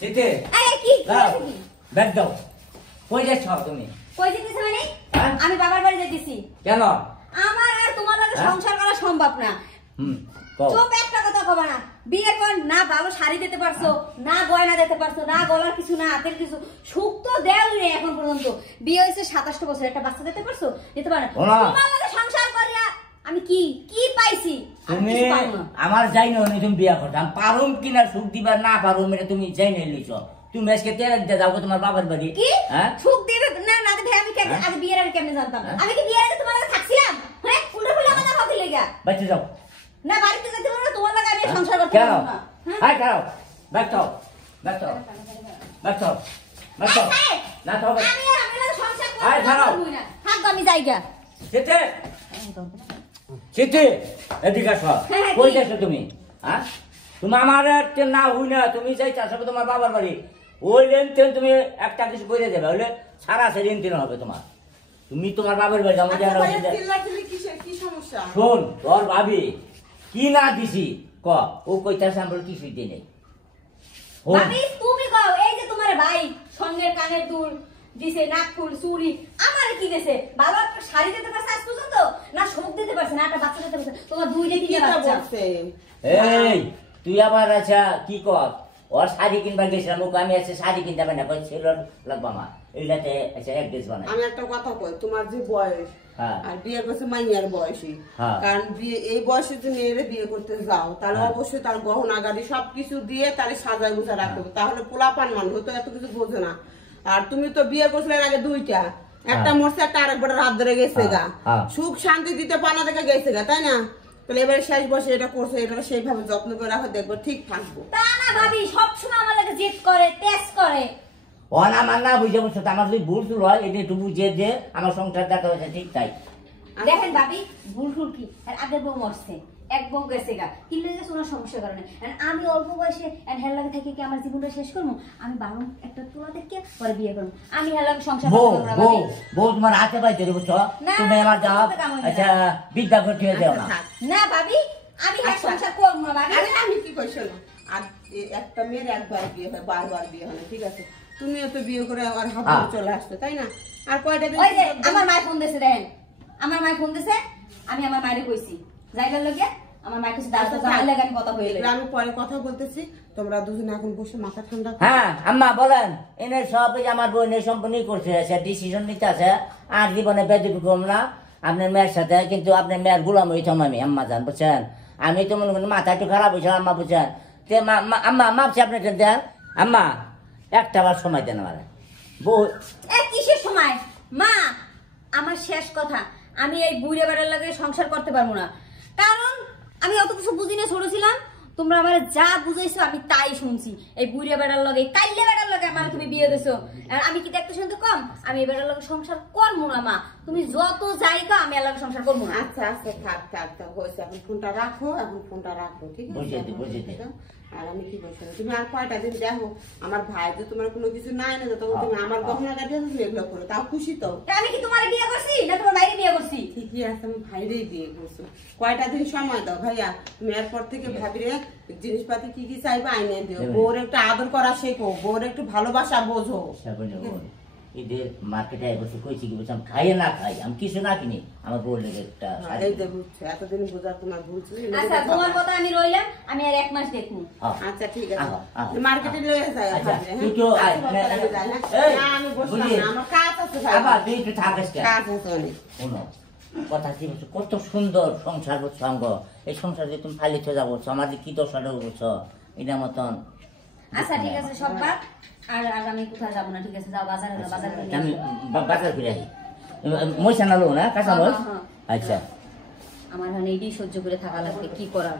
চিতে আরে কি ব্যাগ দাও। কই যাচ্ছ তুমি? কই যেতেছ মানে? আমি বাবার বাড়ি যাইতেছি। কেন? আমার আর তোমার লগে সংসার করা সম্ভব না। চুপ, একটা কথা কবা না। বিয়ের পর না ভালো শাড়ি দিতে পারছো, না গয়না দিতে পারছো, না গলার কিছু, না হাতের কিছু, সুখ তো দেওই নেই এখন পর্যন্ত। বিয়ে হয়েছে 27 বছর, একটা বাচ্চা দিতে পারছো? দিতে পারো না। তোমার লগে সংসার করিয়া আমি কি কি পাইছি? তুমি আমার যাই না তুমি বিয়া করতাম পারুম কিনা সুখ দিবা না পারুম এটা তুমি যাই না লইছ। তুমি আজকে তেল দিতে যাও তোমার বাবার বাড়ি। কি সুখ দিবে না না দিবে আমি কেন আজ বিয়ের আগে কেমনে জানতাম? আমি কি বিয়ের আগে তোমার লগে থাকছিলাম? হ্যাঁ উল্টো ফুলে কথা কথা লাগা। বাচ্চা যাও। না বাড়িতে যেতে পারো না, তোমার লগে আমি সংসার করতে কেন? পারবো না। হ্যাঁ কেন? ব্যাগটাও ব্যাগটাও ব্যাগটাও ব্যাগটাও না তো হবে। আমি সংসার করতে পারবো না। থাক আমি যাইগা। চিতে চিতে এদিকে আসো। কই যাচ্ছ তুমি? হ্যাঁ তুমি আমার না হই না তুমি যাই চাষবে তোমার বাবার বাড়ি। ওই লেনতেন তুমি একটা কিছু করে দেবে হলে সারা সে লেনতেন হবে তোমার। তুমি তোমার বাবার বাড়ি যাবো। শোন তোর ভাবি কি না দিছি ক ও কইতাছে আমরা কিছুই দিই নাই। ভাবি তুমি কও এই যে তোমার ভাই সঙ্গের কানের দুল দিছে, নাকফুল চুড়ি, আমার কি দিছে? ভালো একটা শাড়ি দিতে পারছে আজ পর্যন্ত? না শোক দিতে পারছে, না একটা বাচ্চা দিতে পারছে? তোমার দুইটা তিনটা বাচ্চা। এই তুই আবার আচ্ছা কি কর ওর শাড়ি কিনবা গেছিলাম ওকে আমি আছে শাড়ি কিনতে পারি না কই ছিল লাগবো আমার এইটাতে আচ্ছা এক ড্রেস বানাই। আমি একটা কথা কই, তোমার যে বয়স আর বিয়ে করছে মাইয়ার বয়সী, কারণ এই বয়সে তুমি মেয়েরে বিয়ে করতে যাও তাহলে অবশ্যই তার গহনা গাড়ি সবকিছু দিয়ে তাহলে সাজায় গুছা রাখতে হবে, তাহলে পোলাপান মানুষ হয়তো এত কিছু বোঝে না। আর তুমি তো বিয়ে করছিলে আগে দুইটা, একটা মরছে একটা আরেকবার রাত ধরে গেছে গা, সুখ শান্তি দিতে পানা দেখে গেছে গা, তাই না? তাহলে এবারে শেষ বসে এটা করছে, এটা সেইভাবে যত্ন করে রাখো, দেখবো ঠিক থাকবো। তা না ভাবি সবসময় আমার লাগে জেদ করে, তেজ করে। ও না আমার না বুঝে বলছো আমার যদি ভুল টুল হয় এটা একটু বুঝিয়ে দিয়ে আমার সংসার দেখা হয়েছে ঠিক তাই। দেখেন ভাবি ভুল টুল কি, আগের বউ মরছে, এক বউ গেছে গা, কিন্তু ওনার সমস্যার কারণে আমি অল্প বয়সে হের লাগে থেকে কি আমার জীবনটা শেষ করবো? আমি বারো একটা তোলা থেকে পরে বিয়ে করবো, আমি হের লাগে সংসার করবো না। বউ তোমার হাতে পাইতে বুঝছো তুমি আমার যাও আচ্ছা বিদ্যা করতে দেও না। না ভাবি আমি হের সংসার করবো না ভাবি। আরে আমি কি কইছো না, আর একটা মেয়ের একবার বিয়ে হয় বারবার বিয়ে হয় না, ঠিক আছে? তুমিও তো বিয়ে করে আর হাত চলে আসছো, তাই না? আর কয়টা দিন ওই যে আমার মায়ের ফোন দিছে, দেখেন আমার মায়ের ফোন দিছে, আমি আমার মায়ের কইছি যাইবার লগে আমার মায়ের কাছে দাঁড়াতে যাই লাগে আমি কথা কইলে আমি পরে কথা বলতেছি, তোমরা দুজনে এখন বসে মাথা ঠান্ডা করো। হ্যাঁ আম্মা বলেন এনে সব আমার বোনের সম্পর্কে করছে ডিসিশন নিতে আছে আর জীবনে বেঁধে কম না আপনার মেয়ের সাথে, কিন্তু আপনার মেয়ের গুলাম হইতাম আমি আম্মা জান বুঝছেন। আমি তো মনে করি মাথা একটু খারাপ হয়েছিল আম্মা বুঝছেন। আম্মা মাপছি আপনার দেন আম্মা একটা বার সময় দেন আমার বউ। কিসের সময় মা? আমার শেষ কথা, আমি এই বুড়ে বেড়ার লাগে সংসার করতে পারবো না, কারণ আমি অত কিছু বুঝি না, ছোট ছিলাম। তোমরা আমার যা বুঝাইছো আমি তাই শুনছি। এই বুড়ে বেড়ার লগে কাইলে বেড়ার লগে আমার তুমি বিয়ে দিছো, আর আমি কি দেখতে শুনতে কম? আমি এই বেড়ার লগে সংসার করবো না মা, তুমি যত যাইগা আমি এর লগে সংসার করবো না। আচ্ছা আচ্ছা থাক থাক থাক হয়েছে, এখন ফোনটা রাখো, এখন ফোনটা রাখো, ঠিক আছে? আর আমি কি বলছি তুমি আর কয়টা দিন দেখো, আমার ভাই তো তোমার কোনো কিছু নাই না, তখন তুমি আমার গহনা গাড়ি তুমি এগুলো করো, তাও খুশি তো? আমি কি তোমার বিয়ে করছি না তোমার বাইরে বিয়ে করছি? ঠিকই আছে, আমি ভাইরেই বিয়ে করছো। কয়টা দিন সময় দাও ভাইয়া, তুমি এরপর থেকে ভাবিরে জিনিসপাতি কি কি চাইবে আইনে দিও, বউর একটু আদর করা শেখো, বউর একটু ভালোবাসা বোঝো। ঈদের মার্কেটে বসে কইছি কি বলছি আমি খাইয়ে না খাই আমি কিছু না কিনি আমার বউ লেগে একটা এই যে বুঝছে এতদিন বোঝার তোমার ভুল ছিল। আচ্ছা তোমার কথা আমি রইলাম, আমি আর এক মাস দেখবো। আচ্ছা ঠিক আছে মার্কেটে লয়ে যাই। আচ্ছা তুই আমি বসলাম না, আমার কাজ আছে ভাই। আবার তুই একটু থাকিস কাজ আছে অনেক। শোনো কথা কি বলছো কত সুন্দর সংসার সঙ্গ, এই সংসার যে তুমি ফালিতে যাবো আমাদের কি দশাটা বলছো এটা মতন। আচ্ছা ঠিক আছে সব বাদ, আর আমি কোথাও যাবো না, ঠিক আছে? যাও বাজারে, বাজার আমি বাজার ফিরে আসি মইসা নালো না কাঁচা মরিচ। আচ্ছা আমার এখানে এটাই সহ্য করে থাকা লাগবে, কি করার।